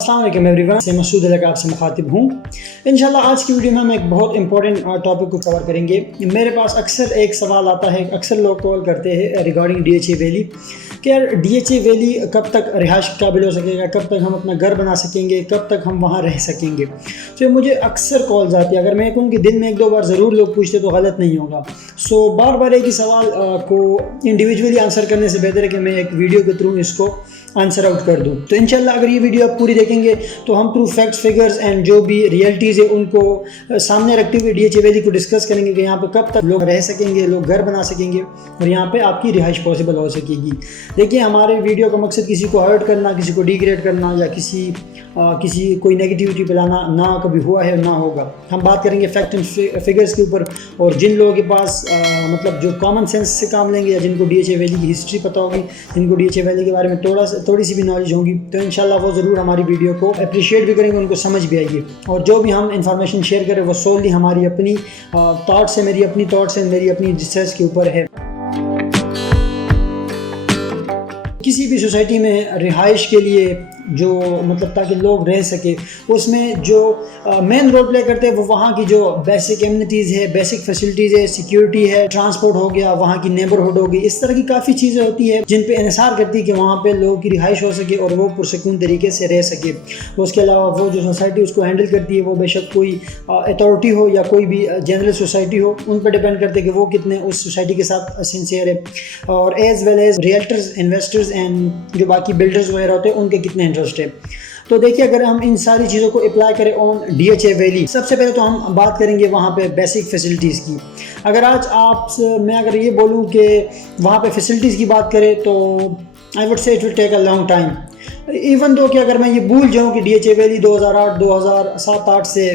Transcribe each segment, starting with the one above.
अस्सलाम वालेकुम एवरीवन, से मसूद अलग आपसे मुखातिब हूँ। इंशाल्लाह आज की वीडियो में हम एक बहुत इंपॉर्टेंट टॉपिक को कवर करेंगे। मेरे पास अक्सर एक सवाल आता है, अक्सर लोग कॉल करते हैं रिगार्डिंग डीएचए वैली कि यार डीएचए वैली कब तक रिहाइश काबिल हो सकेगा, कब तक हम अपना घर बना सकेंगे, कब तक हम वहाँ रह सकेंगे। तो मुझे अक्सर कॉल्स आती है। अगर मैं कहूँ कि दिन में एक दो बार ज़रूर लोग पूछते तो गलत नहीं होगा। सो बार बार एक ही सवाल को इंडिविजुअली आंसर करने से बेहतर है कि मैं एक वीडियो के थ्रू इसको आंसर आउट कर दूं। तो इंशाल्लाह अगर ये वीडियो आप पूरी देखेंगे तो हम थ्रू फैक्ट्स फिगर्स एंड जो भी रियलिटीज़ है उनको सामने रखते हुए डीएचए वैली को डिस्कस करेंगे कि यहाँ पे कब तक लोग रह सकेंगे, लोग घर बना सकेंगे और यहाँ पे आपकी रिहाइश पॉसिबल हो सकेगी। देखिए, हमारे वीडियो का मकसद किसी को हर्ट करना, किसी को डिग्रेड करना या किसी कोई नेगेटिविटी फैलाना ना कभी हुआ है ना होगा। हम बात करेंगे फैक्ट एंड फिगर्स के ऊपर, और जिन लोगों के पास मतलब जो कॉमन सेंस से काम लेंगे या जिनको डीएचए वैली की हिस्ट्री पता होगी, जिनको डीएचए वैली के बारे में थोड़ी सी भी नॉलेज होगी, तो इंशाल्लाह वो ज़रूर हमारी वीडियो को अप्रिशिएट भी करेंगे, उनको समझ भी आएगी। और जो भी हम इंफॉर्मेशन शेयर करें वो सोलली हमारी अपनी थॉट्स है, मेरी अपनी थॉट्स है, मेरी अपनी रिसर्च के ऊपर है। किसी भी सोसाइटी में रिहाइश के लिए जो मतलब ताकि लोग रह सके, उसमें जो मेन रोल प्ले करते हैं वो वहाँ की जो बेसिक एमिनिटीज़ है, बेसिक फैसिलिटीज़ है, सिक्योरिटी है, ट्रांसपोर्ट हो गया, वहाँ की नेबरहुड होगी, इस तरह की काफ़ी चीज़ें होती है जिन पे इन्हिसार करती है कि वहाँ पे लोगों की रिहाइश हो सके और वो पुरसकून तरीके से रह सके। उसके अलावा वो जो सोसाइटी उसको हैंडल करती है वो बेशक कोई अथॉरिटी हो या कोई भी जनरल सोसाइटी हो, उन पर डिपेंड करते हैं कि वो कितने उस सोसाइटी के साथ सिंसियर है, और as well as realtors, investors and जो बाकी बिल्डर्स वगैरह होते हैं उनके कितने इंटरेस्ट है। तो देखिए, अगर हम इन सारी चीज़ों को अप्लाई करें ऑन डीएचए वैली, सबसे पहले तो हम बात करेंगे वहाँ पे बेसिक फैसिलिटीज़ की। अगर आज मैं अगर ये बोलूँ कि वहाँ पे फैसिलिटीज़ की बात करें तो I would say it will take a long time. Even though कि अगर मैं ये भूल जाऊँ कि डीएचए वैली 2008 2007-8 से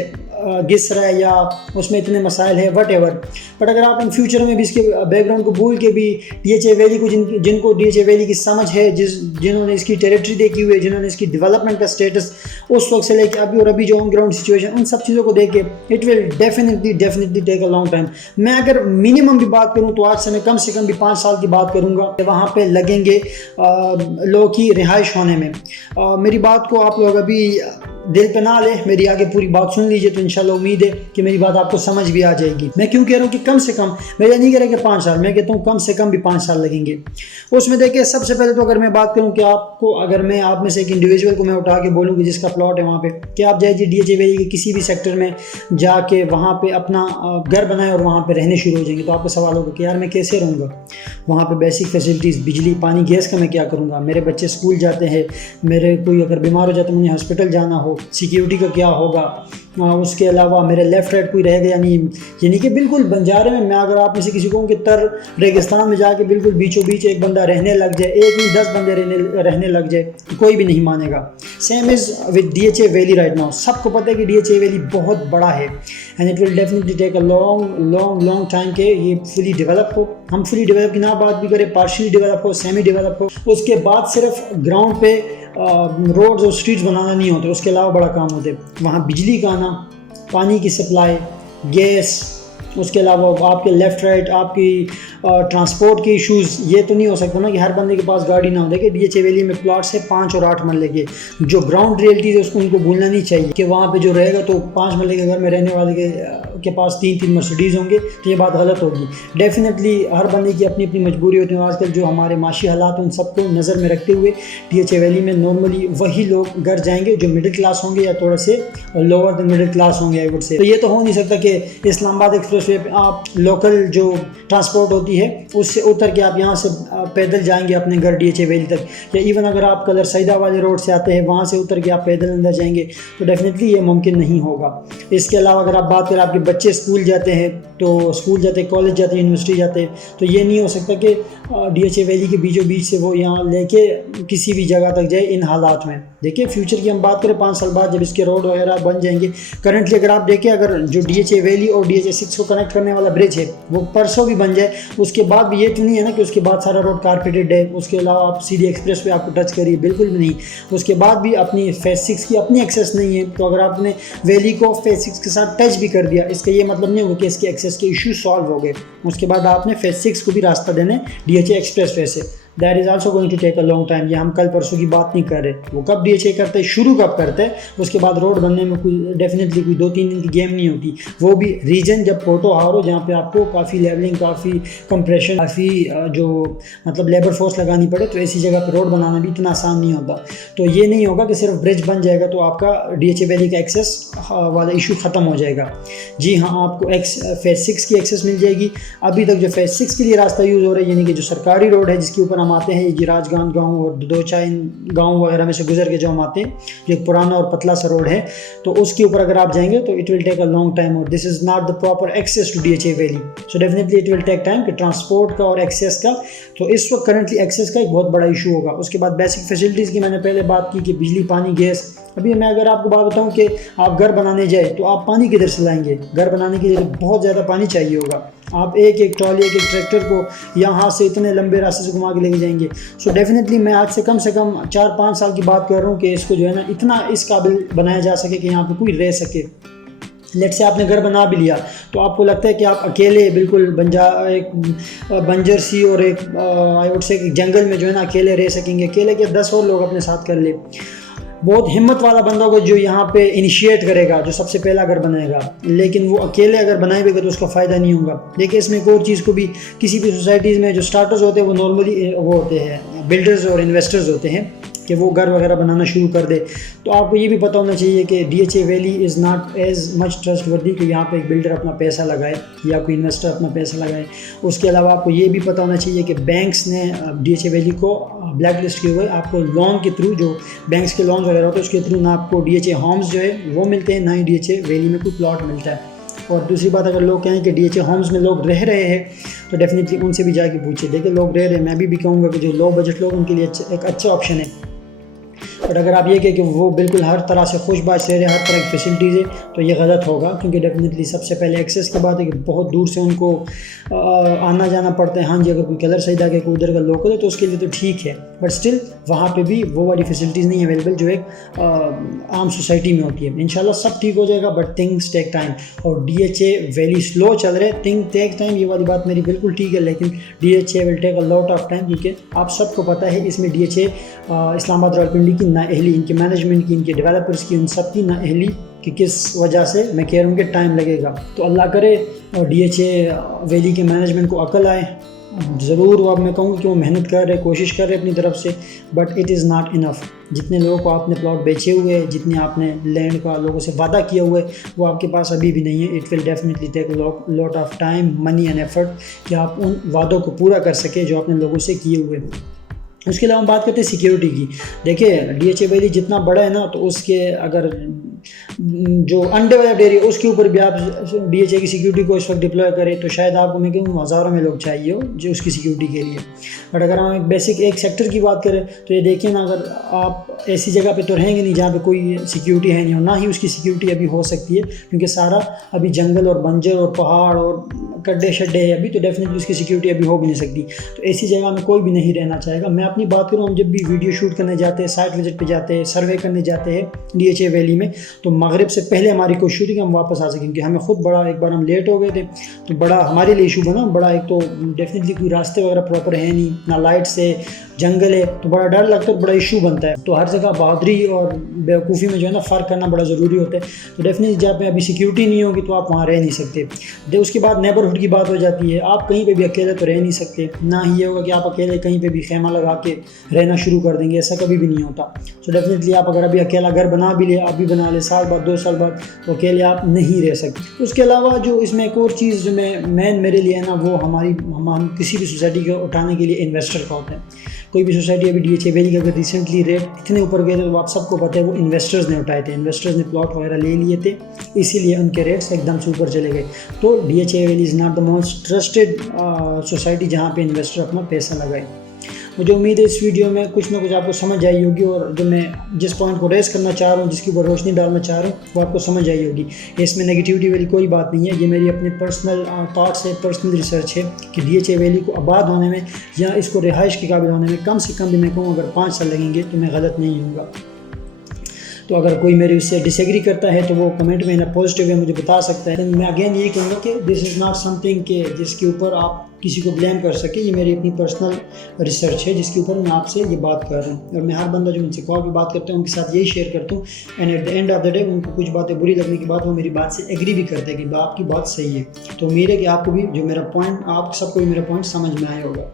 घिस रहा है या उसमें इतने मसाइल है वट एवर, बट अगर आप इन फ्यूचर में भी इसके बैकग्राउंड को भूल के भी डीएचए वैली को जिनको डीएचए वैली की समझ है, जिन्होंने इसकी टेरिटरी देखी हुई है, जिन्होंने इसकी डेवलपमेंट का स्टेटस उस वक्त से लेकर अभी और अभी जो ऑन ग्राउंड सिचुएशन, उन सब चीज़ों को देख के it will definitely take a long time. मैं अगर मिनिमम भी बात करूँ तो आज से मैं कम भी 5 साल की बात करूँगा वहाँ पर लगेंगे लोगों की रिहाइश होने में। मेरी बात को आप लोग अभी दिल पे ना ले, मेरी आगे पूरी बात सुन लीजिए तो इंशाल्लाह उम्मीद है कि मेरी बात आपको समझ भी आ जाएगी। मैं क्यों कह रहा हूँ कि कम से कम, मैं ये नहीं कह रहा कि 5 साल, मैं कहता हूँ कम से कम भी 5 साल लगेंगे। उसमें देखिए, सबसे पहले तो अगर मैं बात करूँ कि आपको, अगर मैं आप में से एक इंडिविजुअल को मैं उठा के बोलूँ कि जिसका प्लॉट है वहाँ पे, कि आप जाइए डीएचए वैली के किसी भी सेक्टर में जाके वहाँ पे अपना घर बनाए और वहाँ पे रहने शुरू हो जाएंगे, तो आपको सवाल होगा कि यार मैं कैसे रहूँगा वहाँ पे, बेसिक फैसिलिटीज़, बिजली, पानी, गैस का मैं क्या करूँगा, मेरे बच्चे स्कूल जाते हैं, मेरे कोई अगर बीमार हो जाता है, मुझे हॉस्पिटल जाना हो, सिक्योरिटी का क्या होगा, उसके अलावा मेरे लेफ्ट राइट कोई रहेगा यानी कि बिल्कुल बंजारे में, मैं अगर आप में से किसी को कि तर रेगिस्तान में जाके बिल्कुल बीचों बीच एक बंदा रहने लग जाए, एक नहीं 10 बंदे रहने लग जाए, तो कोई भी नहीं मानेगा। Same is with DHA Valley right now. सबको पता है कि डीएचए वैली बहुत बड़ा है and it will definitely take a long time के ये फुली डेवलप हो। हम फुली डेवलप की ना बात भी करें, पार्शियली डेवलप हो, सेमी डेवलप हो, उसके बाद सिर्फ ग्राउंड पे रोड्स और स्ट्रीट्स बनाना नहीं होते, उसके अलावा बड़ा काम होते। वहाँ बिजली का आना, पानी की सप्लाई, गैस, उसके अलावा आपके लेफ़्ट राइट आपकी ट्रांसपोर्ट के इश्यूज़, ये तो नहीं हो सकता ना कि हर बंदे के पास गाड़ी ना हो। देखिए, डीएचए वैली में प्लॉट्स है 5 और 8 मरले के, जो ग्राउंड रियलिटीज़ है उसको उनको भूलना नहीं चाहिए कि वहाँ पे जो रहेगा तो 5 मरले के घर में रहने वाले के पास 3 मर्सिडीज़ होंगे, तो ये बात गलत होगी। डेफिनेटली हर बंदे की अपनी अपनी मजबूरी होती है। आजकल जो हमारे माशी हालात हैं उन सबको नज़र में रखते हुए डीएचए वैली में नॉर्मली वही लोग घर जाएंगे जो मिडिल क्लास होंगे या थोड़ा से लोअर देन मिडिल क्लास होंगे आई वुड से। तो ये तो हो नहीं सकता कि इस्लामाबाद एक्सप्रेस वे पे आप लोकल जो ट्रांसपोर्ट होती है उससे उतर के आप यहाँ से पैदल जाएंगे अपने घर डीएचए वैली तक, या इवन अगर आप कलर सईदा वाले रोड से आते हैं वहाँ से उतर के आप पैदल अंदर जाएंगे, तो डेफिनेटली ये मुमकिन नहीं होगा। इसके अलावा अगर आप बात करें, आपके बच्चे स्कूल जाते हैं तो स्कूल जाते हैं, कॉलेज जाते हैं, यूनिवर्सिटी जाते हैं, तो ये नहीं हो सकता कि डीएचए वैली के बीचों बीच से वो यहाँ लेके किसी भी जगह तक जाए इन हालात में। देखिए, फ्यूचर की हम बात करें 5 साल बाद जब इसके रोड वगैरह बन जाएंगे। करंटली अगर आप देखें, अगर जो डीएचए वैली और डीएचए 6 को कनेक्ट करने वाला ब्रिज है वो परसों भी बन जाए, उसके बाद भी ये तो नहीं है ना कि उसके बाद सारा रोड कारपेटेड है, उसके अलावा आप सीधी एक्सप्रेस पे आपको टच करिए, बिल्कुल भी नहीं। उसके बाद भी अपनी फेज 6 की अपनी एक्सेस नहीं है, तो अगर आपने वैली को फेज 6 के साथ टच भी कर दिया, इसका ये मतलब नहीं होगा कि इसके एक्सेस के इशू सॉल्व हो गए। उसके बाद आपने फेज 6 को भी रास्ता देने डीएचए एक्सप्रेस वे से। That is also going to take a long time. ये हम कल परसों की बात नहीं कर रहे। वो कब DHA करते हैं, शुरू कब करते हैं, उसके बाद रोड बनने में कोई डेफिनेटली कोई 2-3 दिन की गेम नहीं होती। वो भी रीजन जब पोटो हार हो, जहाँ पे आपको काफ़ी लेवलिंग, काफ़ी कंप्रेशन, काफ़ी जो मतलब लेबर फोर्स लगानी पड़े, तो ऐसी जगह पर रोड बनाना भी इतना आसान नहीं होता। तो ये नहीं होगा कि सिर्फ ब्रिज बन जाएगा तो आपका DHA वैली का एक्सेस वाला इशू ख़त्म हो जाएगा। जी हाँ, आपको फेज़ 6 की एक्सेस मिल जाएगी। अभी तक जो फेज़ 6 के लिए रास्ता यूज़ हो रहा है, यानी कि जो सरकारी रोड है जिसके ऊपर हम आते हैं, ये राजगांव गाँव और दोचाइन गाँव वगैरह में से गुजर के जो हम आते हैं, जो एक पुराना और पतला सा रोड है, तो उसके ऊपर अगर आप जाएंगे तो it will take a long time और this is not the proper access to DHA valley. So definitely it will take time कि ट्रांसपोर्ट का और एक्सेस का। तो इस वक्त करंटली एक्सेस का एक बहुत बड़ा इशू होगा। उसके बाद बेसिक फैसिलिटीज़ की मैंने पहले बात की कि बिजली, पानी, गैस। अभी मैं अगर आपको बात बताऊं कि आप घर बनाने जाए तो आप पानी किधर से लाएंगे? घर बनाने के लिए तो बहुत ज़्यादा पानी चाहिए होगा। आप एक ट्रॉली, एक ट्रैक्टर को यहाँ से इतने लंबे रास्ते से घुमा के लेके जाएंगे। सो डेफिनेटली मैं आज से कम 4-5 साल की बात कर रहा हूँ कि इसको जो है ना इतना इस काबिल बनाया जा सके कि यहाँ पे कोई रह सके। लेट से आपने घर बना भी लिया तो आपको लगता है कि आप अकेले बिल्कुल एक बंजर सी और एक आई वुड से जंगल में जो है ना अकेले रह सकेंगे। अकेले के 10 और लोग अपने साथ कर ले। बहुत हिम्मत वाला बंदा होगा जो यहाँ पे इनिशिएट करेगा, जो सबसे पहला घर बनाएगा। लेकिन वो अकेले अगर बनाएगा तो उसका फ़ायदा नहीं होगा। देखिए, इसमें एक और चीज़ को भी, किसी भी सोसाइटीज़ में जो स्टार्टर्स होते हैं वो नॉर्मली वो होते हैं बिल्डर्स और इन्वेस्टर्स होते हैं कि वो घर वगैरह बनाना शुरू कर दे। तो आपको ये भी पता होना चाहिए कि DHA valley is not as much trustworthy कि यहाँ पे एक बिल्डर अपना पैसा लगाए या कोई इन्वेस्टर अपना पैसा लगाए। उसके अलावा आपको ये भी पता होना चाहिए कि बैंक्स ने DHA वैली को ब्लैक लिस्ट किए हुए। आपको लोन के थ्रू, जो बैंक्स के लोन वगैरह होते हैं उसके थ्रू ना आपको DHA होम्स जो है वो मिलते हैं, ना ही DHA वैली में कोई प्लॉट मिलता है। और दूसरी बात, अगर लोग कहें कि DHA होम्स में लोग रह रहे हैं तो डेफिनेटली उनसे भी जाके पूछे। देखिए, लोग रह रहे हैं, मैं भी कहूँगा कि जो लो बजट लोग उनके लिए एक अच्छा ऑप्शन है। बट अगर आप ये कहें कि वो बिल्कुल हर तरह से खुशबाश रह रहे हैं, हर तरह की फैसिलिटीज़ है, तो ये गलत होगा। क्योंकि डेफिनेटली सबसे पहले एक्सेस की बात है कि बहुत दूर से उनको आना जाना पड़ता है। हाँ जी, अगर कोई कलर सही के कोई उधर का लोकल है तो उसके लिए तो ठीक है, बट स्टिल वहाँ पे भी वो वाली फैसिलिटीज़ नहीं अवेलेबल जो एक आम सोसाइटी में होती है। इंशाल्लाह सब ठीक हो जाएगा, बट थिंग्स टेक टाइम। और DHA वैली स्लो चल रहे, थिंग टेक टाइम, ये वाली बात मेरी बिल्कुल ठीक है। लेकिन DHA will take a lot of time, क्योंकि आप सबको पता है इसमें DHA इस्लामाबाद रावलपिंडी की नाअहली, इनके मैनेजमेंट की, इनके डेवलपर्स की, उन सब की नाअहली कि किस वजह से मैं कह रहा हूँ कि टाइम लगेगा। तो अल्लाह करे DHA वैली के मैनेजमेंट को अकल आए। ज़रूर वो, अब मैं कहूँगा कि वो मेहनत कर रहे, कोशिश कर रहे अपनी तरफ से, but it is not enough. जितने लोगों को आपने प्लॉट बेचे हुए हैं, जितने आपने लैंड का लोगों से वादा किया हुआ है, वो आपके पास अभी भी नहीं है। It will definitely take lot of time, money and effort कि आप उन वादों को पूरा कर सके जो आपने लोगों से किए हुए। उसके अलावा हम बात करते हैं सिक्योरिटी की। देखिए, DHA वैली जितना बड़ा है ना, तो उसके अगर जो अनडेवलप्ड एरिया उसके ऊपर भी आप DHA की सिक्योरिटी को इस वक्त डिप्लॉय करें तो शायद आपको मैं कहूँ हज़ारों में लोग चाहिए हो जो उसकी सिक्योरिटी के लिए। बट अगर हम एक बेसिक एक सेक्टर की बात करें तो ये देखिए ना, अगर आप ऐसी जगह पे तो रहेंगे नहीं जहाँ पे कोई सिक्योरिटी है नहीं, और ना ही उसकी सिक्योरिटी अभी हो सकती है, क्योंकि सारा अभी जंगल और बंजर और पहाड़ और गड्ढे शड्डे है अभी, तो डेफिनेटली उसकी सिक्योरिटी अभी हो भी नहीं सकती। तो ऐसी जगह में कोई भी नहीं रहना चाहेगा। मैं अपनी बात करूँ, हम जब भी वीडियो शूट करने जाते हैं, साइट विजिट पे जाते हैं, सर्वे करने जाते हैं DHA वैली में, तो मगरिब से पहले हमारी कोशिश होती है कि हम वापस आ सकें, क्योंकि हमें खुद बड़ा, एक बार हम लेट हो गए थे तो बड़ा हमारे लिए इशू बना। बड़ा एक तो डेफिनेटली कोई रास्ते वगैरह प्रॉपर है नहीं, ना लाइट से, जंगल है, तो बड़ा डर लगता है, बड़ा इशू बनता है। तो हर जगह बहादुरी और बेवकूफ़ी में जो है ना फ़र्क करना बड़ा ज़रूरी होता है। तो डेफिनेटली जहाँ पे अभी सिक्योरिटी नहीं होगी तो आप वहाँ रह नहीं सकते। उसके बाद नेबरहुड की बात हो जाती है। आप कहीं पे भी अकेले तो रह नहीं सकते, ना ही ये होगा कि आप अकेले कहीं पे भी खेमा लगा के रहना शुरू कर देंगे, ऐसा कभी भी नहीं होता। सो डेफिनेटली आप अगर अभी अकेला घर बना भी ले, आप भी बना ले, साल बाद 2 साल बाद, तो अकेले आप नहीं रह सकते। उसके अलावा जो इसमें एक और चीज़ जो मेन मेरे लिए है ना, वो हम किसी भी सोसाइटी को उठाने के लिए इन्वेस्टर का होता है। कोई भी सोसाइटी अभी DHA वैली का अगर रिसेंटली रेट इतने ऊपर गए थे तो आप सबको पता है वो इन्वेस्टर्स ने उठाए थे, इन्वेस्टर्स ने प्लॉट वगैरह ले लिए थे, इसीलिए उनके रेट्स एकदम से ऊपर चले गए। तो DHA valley is not the most trusted society जहाँ पे इन्वेस्टर अपना पैसा लगाए। मुझे उम्मीद है इस वीडियो में कुछ ना कुछ आपको समझ आई होगी, और जो मैं जिस पॉइंट को रेस करना चाह रहा हूँ, जिसके ऊपर रोशनी डालना चाह रहा हूँ, वो आपको समझ आई होगी। इसमें नेगेटिविटी वाली कोई बात नहीं है, ये मेरी अपनी पर्सनल थॉट्स है, पर्सनल रिसर्च है कि DHA वैली को आबाद होने में या इसको रिहाइश के काबिल होने में कम से कम भी मैं कहूँ अगर 5 साल लगेंगे तो मैं गलत नहीं हूँगा। तो अगर कोई मेरे उससे डिसएग्री करता है तो वो कमेंट में ना पॉजिटिव है मुझे बता सकता है। मैं अगेन यही कहूँगा कि दिस इज़ नॉट समथिंग के जिसके ऊपर आप किसी को ब्लेम कर सके। ये मेरी अपनी पर्सनल रिसर्च है जिसके ऊपर मैं आपसे ये बात कर रहा हूँ। और मैं हर बंदा जो मुझसे कॉल पे बात करता है उनके साथ यही शेयर करता हूँ, and at the end of the day उनको कुछ बातें बुरी लगने के बाद वो मेरी बात से एग्री भी करते हैं कि आपकी बात सही है। तो उम्मीद है कि आपको भी जो मेरा पॉइंट, आप सबको भी मेरा पॉइंट समझ में आया होगा।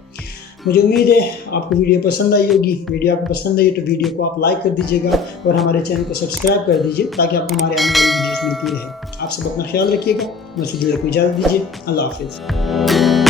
मुझे उम्मीद है आपको वीडियो पसंद आई होगी। वीडियो आपको पसंद आई तो वीडियो को आप लाइक कर दीजिएगा और हमारे चैनल को सब्सक्राइब कर दीजिए ताकि आपको हमारे आने वाली वीडियोस मिलती रहे। आप सब अपना ख्याल रखिएगा। मुझे को इजाज़त दीजिए। अल्लाह हाफिज़।